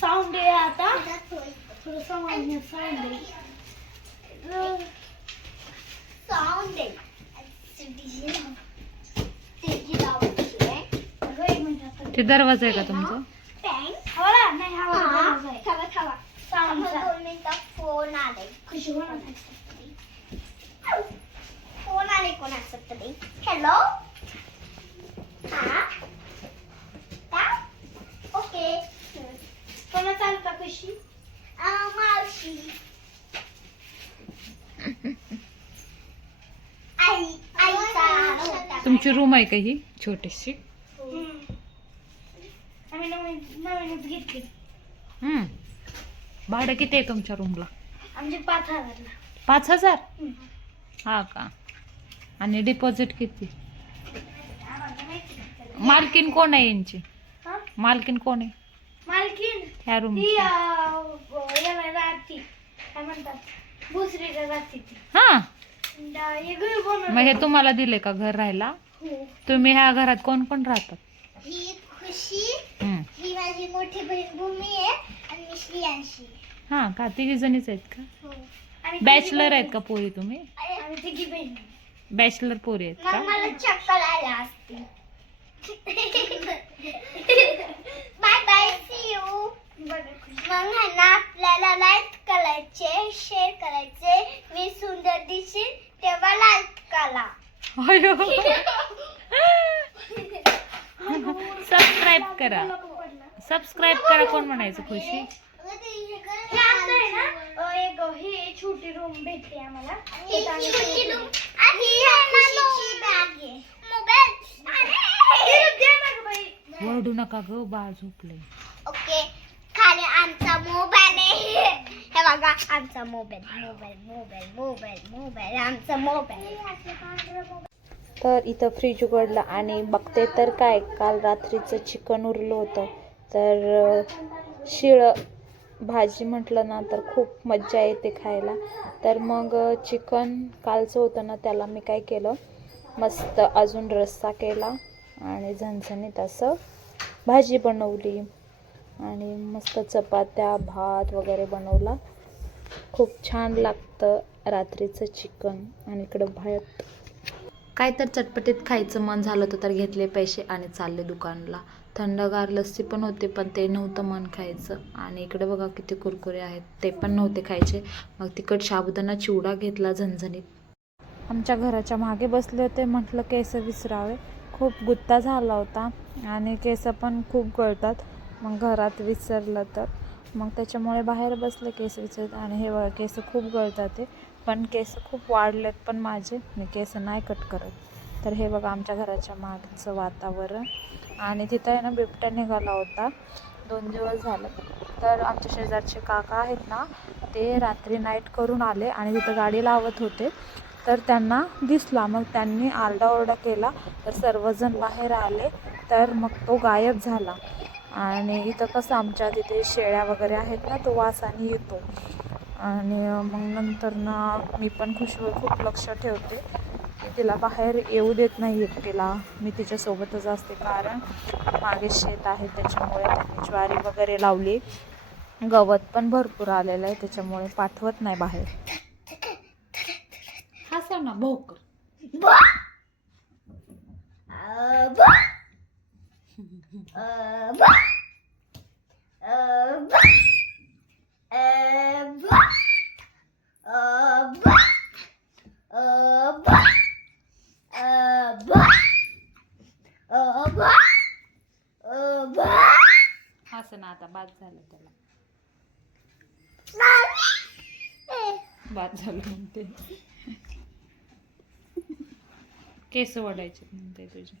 Sound आहे आता थोडं साऊंड ते दरवाजा आहे का तुमचा? नाही फोन आलाय फोन आले कोणाचा तरी. हॅलो हा ओके कोणा चालता कशी मावशी तुमची रूम आहे का ही छोटीशी? आम्ही नवीनच घेतली. भाडं किती आहे तुमच्या रूमला? आमचे 5,000. 5,000? हा का. आणि डिपॉझिट किती? मालकीन कोण आहे यांची? मालकीन कोण आहे? मालकीन ह्या रूम याला राहती काय म्हणतात भुसरीला राहती ती. हा मग हे हो. तुम्हाला दिले का घर राहायला? तुम्ही ह्या घरात कोण कोण राहतात? ही खुशी, ही माझी मोठी बहीण भूमी आहे आणि मी श्रियांशी. हा का, तिघी जणीच आहेत का? हो. बॅचलर आहेत का पोरी तुम्ही? आम्ही तिघी बहीण. बॅचलर पोरी आहेत का? मला चक्कर आल्या असती. Bye bye see you. मग ना आपल्याला लाईक करायचे, शेअर करायचे. मी सुंदर दिसेल तेव्हा लाईक करा. सबस्क्राईब करा. सबस्क्राईब करा कोण म्हणायचं? खुशी एक ही छोटी रूम भेटली आम्हाला. वरडू नका ग, बाळ झोपले. ओके खाली आमचा मोबाईल आहे. हे बघा आमचा mobile mobile mobile mobile mobile आमचा मोबाईल. तर इथं फ्रीज उघडलं आणि बघते तर काय, काल रात्रीचं चिकन उरलं होतं. तर शिळं भाजी म्हटलं ना तर खूप मज्जा येते खायला. तर मग चिकन कालचं होतं ना, त्याला मी काय केलं, मस्त अजून रस्सा केला आणि झणझणीत असं भाजी बनवली आणि मस्त चपात्या भात वगैरे बनवला. खूप छान लागतं रात्रीचं चिकन. आणि इकडं भात. काय तर चटपटीत खायचं मन झालं होतं तर घेतले पैसे आणि चालले दुकानला. थंडगार लस्सी पण होते पण ते नव्हतं मन खायचं. आणि इकडे बघा किती कुरकुरे आहेत, ते पण नव्हते खायचे. मग तिखट साबुदाणा चिवडा घेतला झणझणीत. आमच्या घराच्या मागे बसले होते, म्हटलं केस विसरावे. खूप गुत्ता झाला होता आणि केस पण खूप गळतात. मग घरात विसरलं तर मग त्याच्यामुळे बाहेर बसले केस विसरत. आणि हे बघा केस खूप गळतात ते, पण केस खूप वाढलेत पण माझे, मी केस नाही कट करत. तर हे बघा आमच्या घराच्या मागचं वातावरण. आणि तिथं आहे ना बिबट्या निघाला होता 2 दिवस झाले. तर आमच्या शेजारचे काका आहेत ना, ते रात्री नाईट करून आले आणि तिथं गाडी लावत होते. तर त्यांना दिसला, मग त्यांनी आरडाओरडा केला. तर सर्वजण बाहेर आले तर मग तो गायब झाला. आणि इथं कसं आमच्या तिथे शेळ्या वगैरे आहेत ना, तो वासाने येतो. आणि मग नंतर ना मी पण खुशीवर खूप लक्ष ठेवते, तिला बाहेर येऊ देत नाही एकटीला. मी तिच्यासोबतच असते, कारण मागे शेत आहे त्याच्यामुळे त्यांनी ज्वारी वगैरे लावली. गवत पण भरपूर आलेलं आहे त्याच्यामुळे पाठवत नाही बाहेर. हसा ना भोक. असं ना आता बाद झालं त्याला, बाद झालं म्हणते. केस वडायचे म्हणते तुझे.